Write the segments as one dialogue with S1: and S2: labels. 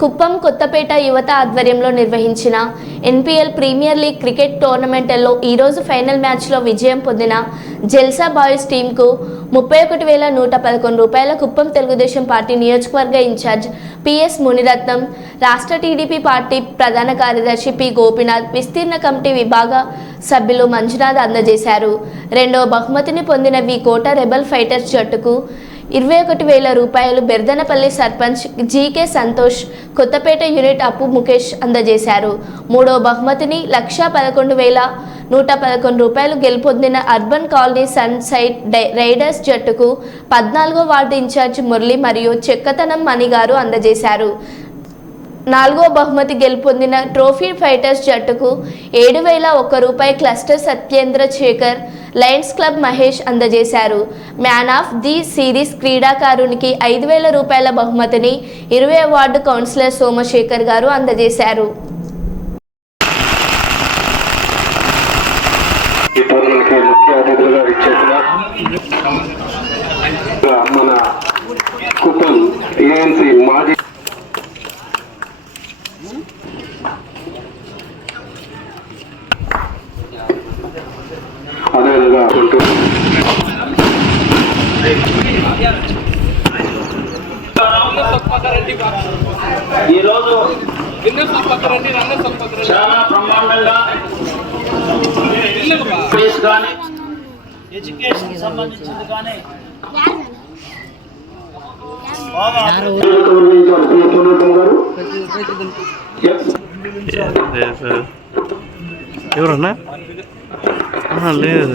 S1: కుప్పం కొత్తపేట యువత ఆధ్వర్యంలో నిర్వహించిన ఎన్పిఎల్ ప్రీమియర్ లీగ్ క్రికెట్ టోర్నమెంట్లో ఈరోజు ఫైనల్ మ్యాచ్లో విజయం పొందిన జెల్సా బాయ్స్ టీంకు ముప్పై ఒకటి వేల నూట పదకొండు రూపాయల కుప్పం తెలుగుదేశం పార్టీ నియోజకవర్గ ఇన్ఛార్జ్ పిఎస్ మునిరత్నం రాష్ట్ర టీడీపీ పార్టీ ప్రధాన కార్యదర్శి పి గోపినాథ్ విస్తీర్ణ కమిటీ విభాగ సభ్యులు మంజునాథ్ అందజేశారు. రెండవ బహుమతిని పొందిన వి కోట రెబల్ ఫైటర్స్ జట్టుకు ఇరవై ఒకటి వేల రూపాయలు బెర్దనపల్లి సర్పంచ్ జీకే సంతోష్ కొత్తపేట యూనిట్ అప్పు ముఖేష్ అందజేశారు. మూడో బహుమతిని లక్షా పదకొండు వేల నూట పదకొండు రూపాయలు గెలుపొందిన urban colony sun side die- riders జట్టుకు పద్నాలుగో వార్డు ఇన్ఛార్జ్ మురళి మరియు చెక్కతనం మణి గారు అందజేశారు. నాలుగో బహుమతి గెలుపొందిన ట్రోఫీ ఫైటర్స్ జట్టుకు ఏడు వేల ఒక్క రూపాయి cluster Satyendra Shekhar lions club Mahesh అందజేశారు. మ్యాన్ ఆఫ్ ది సిరీస్ క్రీడాకారునికి ఐదు వేల రూపాయల బహుమతిని ఇరవై వార్డు కౌన్సిలర్ సోమశేఖర్ గారు అందజేశారు.
S2: మన కుప్పం ఏఎన్సీ మాజీ ఉంటూ
S3: ఈరోజు చాలా బ్రహ్మాండంగా స్పేస్ కానీ ఎడ్యుకేషన్కి సంబంధించింది కానీ
S4: ఎవరన్నా ఆహా, లేదు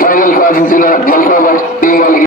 S2: ఫైనల్ సాధించిన జనతా టీం వాళ్ళకి